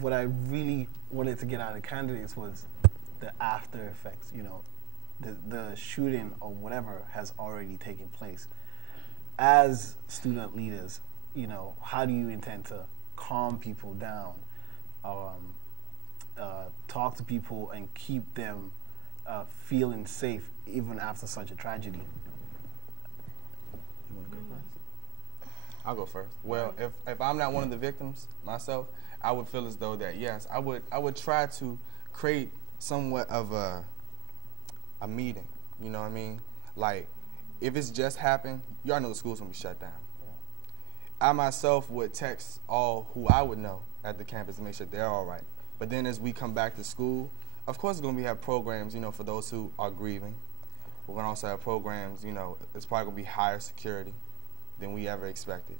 what I really wanted to get out of the candidates was the after effects. You know, the shooting or whatever has already taken place. As student leaders, you know, how do you intend to calm people down, talk to people and keep them feeling safe even after such a tragedy? You want to go first? I'll go first. Well, if I'm not one of the victims myself, I would feel as though that, yes, I would try to create somewhat of a meeting, you know what I mean? Like, if it's just happened, y'all know the school's gonna be shut down. I myself would text all who I would know at the campus to make sure they're all right. But then as we come back to school, of course, we're going to have programs, you know, for those who are grieving. We're going to also have programs, you know, it's probably going to be higher security than we ever expected,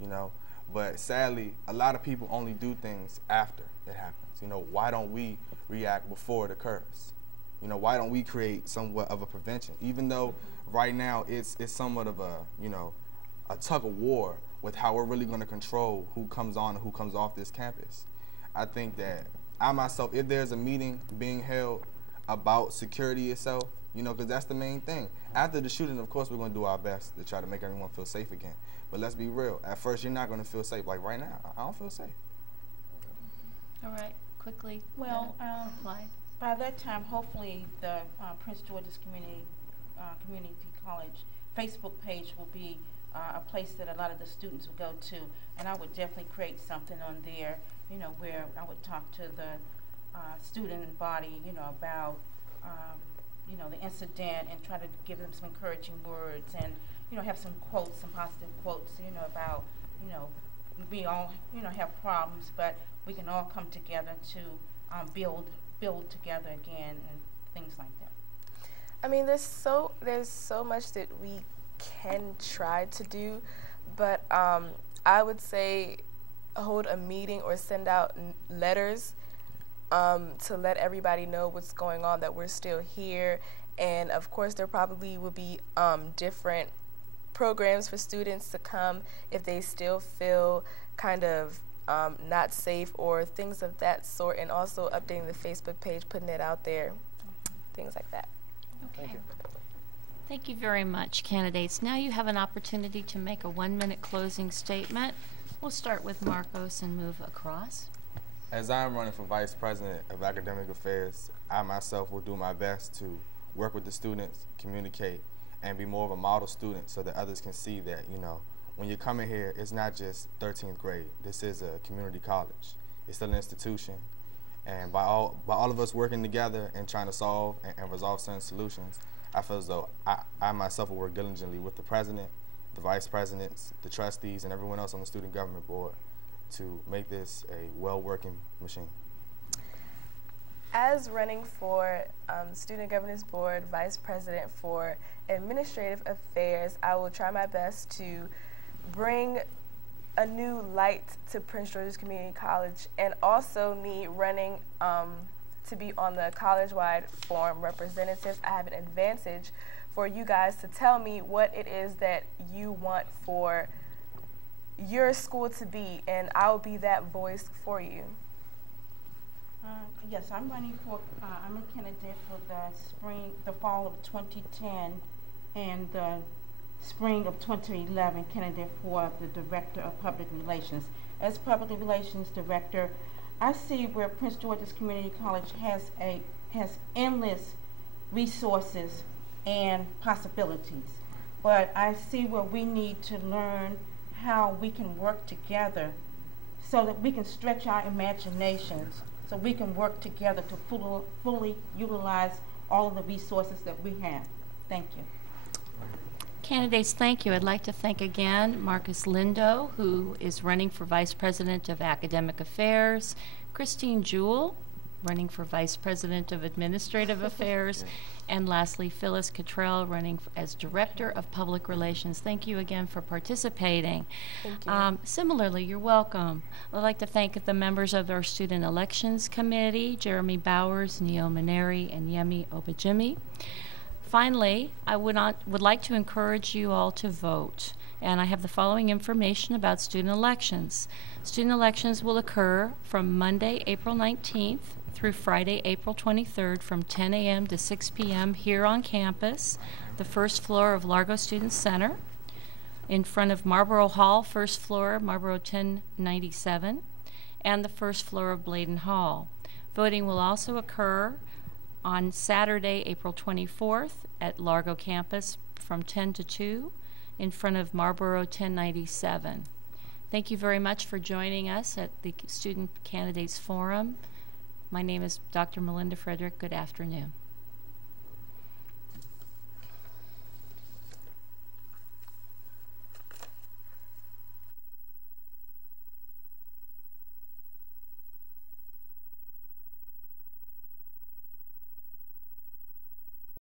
you know. But sadly, a lot of people only do things after it happens. You know, why don't we react before it occurs? You know, why don't we create somewhat of a prevention? Even though right now it's somewhat of a, you know, a tug of war with how we're really going to control who comes on and who comes off this campus. I think that I myself, if there's a meeting being held about security itself, you know, because that's the main thing. After the shooting, of course, we're going to do our best to try to make everyone feel safe again. But let's be real. At first, you're not going to feel safe. Like right now, I don't feel safe. All right, quickly. Well, reply. By that time, hopefully, the Prince George's Community College Facebook page will be a place that a lot of the students will go to, and I would definitely create something on there, you know, where I would talk to the student body, you know, about, you know, the incident and try to give them some encouraging words and, you know, have some quotes, some positive quotes, you know, about, you know, we all, you know, have problems, but we can all come together to build together again and things like that. I mean, there's so much that we can try to do, but I would say hold a meeting or send out letters to let everybody know what's going on, that we're still here. And of course there probably will be different programs for students to come if they still feel kind of not safe or things of that sort, and also updating the Facebook page, putting it out there, things like that. Okay. Thank you. Thank you very much, candidates. Now you have an opportunity to make a 1-minute closing statement. We'll start with Marcos and move across. As I'm running for Vice President of Academic Affairs, I myself will do my best to work with the students, communicate, and be more of a model student so that others can see that, you know, when you're coming here, it's not just 13th grade. This is a community college. It's still an institution. And by all of us working together and trying to solve and resolve certain solutions, I feel as though I myself will work diligently with the president, the vice presidents, the trustees, and everyone else on the student government board to make this a well-working machine. As running for Student Governance Board Vice President for Administrative Affairs, I will try my best to bring a new light to Prince George's Community College, and also me running to be on the college-wide forum representatives. I have an advantage for you guys to tell me what it is that you want for your school to be, and I'll be that voice for you. Yes, I'm running for, I'm a candidate for the fall of 2010 and the spring of 2011 candidate for the Director of Public Relations. As Public Relations Director, I see where Prince George's Community College has endless resources and possibilities, but I see where we need to learn how we can work together so that we can stretch our imaginations, so we can work together to fully utilize all of the resources that we have. Thank you. Candidates, thank you. I'd like to thank again Marcus Lindo, who is running for Vice President of Academic Affairs, Christine Jewell, running for Vice President of Administrative Affairs, and lastly, Phyllis Cottrell, running as Director of Public Relations. Thank you again for participating. Thank you. Similarly, you're welcome. I'd like to thank the members of our Student Elections Committee, Jeremy Bowers, Neo Maneri, and Yemi Obajimi. Finally, I would like to encourage you all to vote. And I have the following information about student elections. Student elections will occur from Monday, April 19th through Friday, April 23rd from 10 a.m. to 6 p.m. here on campus, the first floor of Largo Student Center, in front of Marlboro Hall, first floor, Marlboro 1097, and the first floor of Bladen Hall. Voting will also occur on Saturday, April 24th at Largo campus from 10 to 2 in front of Marlboro 1097. Thank you very much for joining us at the Student Candidates Forum. My name is Dr. Melinda Frederick. Good afternoon.